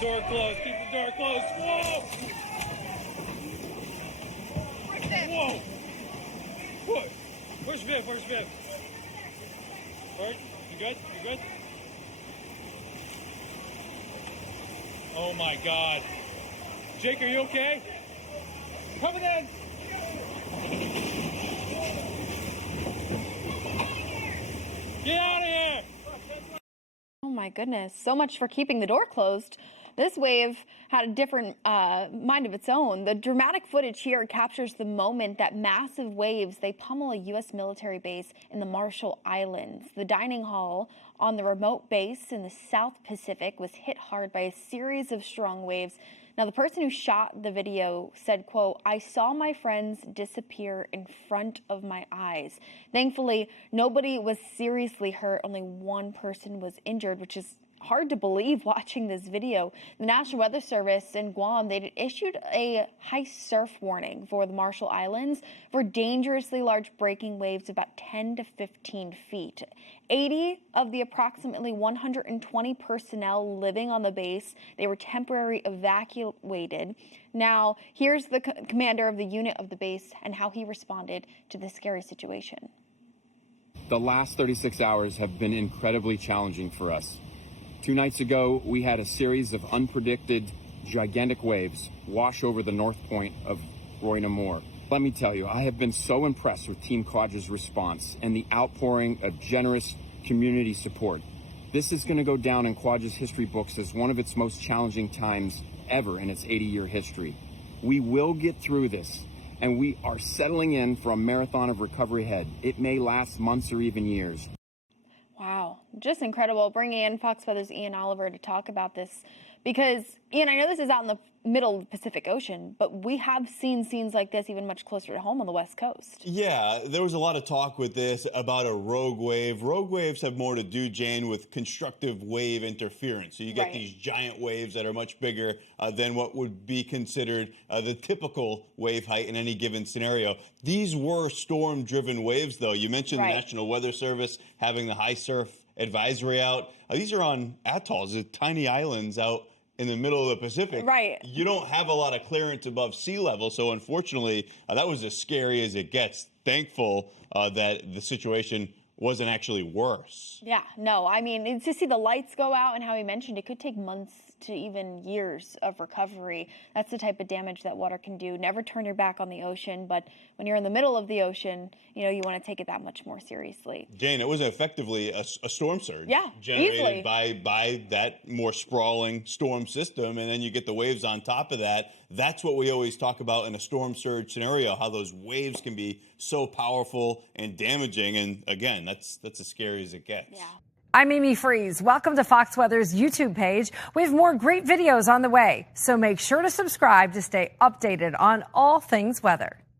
door closed. Keep the door closed. Whoa! Whoa! What? Where's Viv? Where's Viv? Bert, you good? You good? Oh my God. Jake, are you okay? Coming in. Get out of here! Oh my goodness, so much for keeping the door closed. This wave had a different mind of its own. The dramatic footage here captures the moment that massive waves, they pummel a U.S. military base in the Marshall Islands. The dining hall on the remote base in the South Pacific was hit hard by a series of strong waves. Now, the person who shot the video said, quote, "I saw my friends disappear in front of my eyes." Thankfully, nobody was seriously hurt. Only one person was injured, which is hard to believe watching this video. The National Weather Service in Guam, they issued a high surf warning for the Marshall Islands for dangerously large breaking waves about 10 to 15 feet. 80 of the approximately 120 personnel living on the base, they were temporarily evacuated. Now, here's the commander of the unit of the base and how he responded to this scary situation. The last 36 hours have been incredibly challenging for us. 2 nights ago, we had a series of unpredicted, gigantic waves wash over the north point of Roy Namor. Let me tell you, I have been so impressed with Team Quad's response and the outpouring of generous community support. This is going to go down in Quad's history books as one of its most challenging times ever in its 80-year history. We will get through this, and we are settling in for a marathon of recovery ahead. It may last months or even years. Wow, just incredible. Bringing in Fox Weather's Ian Oliver to talk about this because, Ian, I know this is out in the middle of the Pacific Ocean, but we have seen scenes like this even much closer to home on the West Coast. Yeah, there was a lot of talk with this about a rogue wave. Rogue waves have more to do, Jane, with constructive wave interference. So you get these giant waves that are much bigger than what would be considered the typical wave height in any given scenario. These were storm-driven waves, though. You mentioned the National Weather Service having the high surf advisory out. These are on atolls, tiny islands out in the middle of the Pacific. Right. You don't have a lot of clearance above sea level, so unfortunately, that was as scary as it gets. Thankful that the situation wasn't actually worse. Yeah, no, I mean, to see the lights go out and how he mentioned it could take months to even years of recovery. That's the type of damage that water can do. Never turn your back on the ocean, but when you're in the middle of the ocean, you know, you want to take it that much more seriously. Jane, it was effectively a storm surge. Yeah, generated by that more sprawling storm system, and then you get the waves on top of that. That's what we always talk about in a storm surge scenario, how those waves can be so powerful and damaging. And again, that's as scary as it gets. Yeah. I'm Amy Freeze. Welcome to Fox Weather's YouTube page. We have more great videos on the way, so make sure to subscribe to stay updated on all things weather.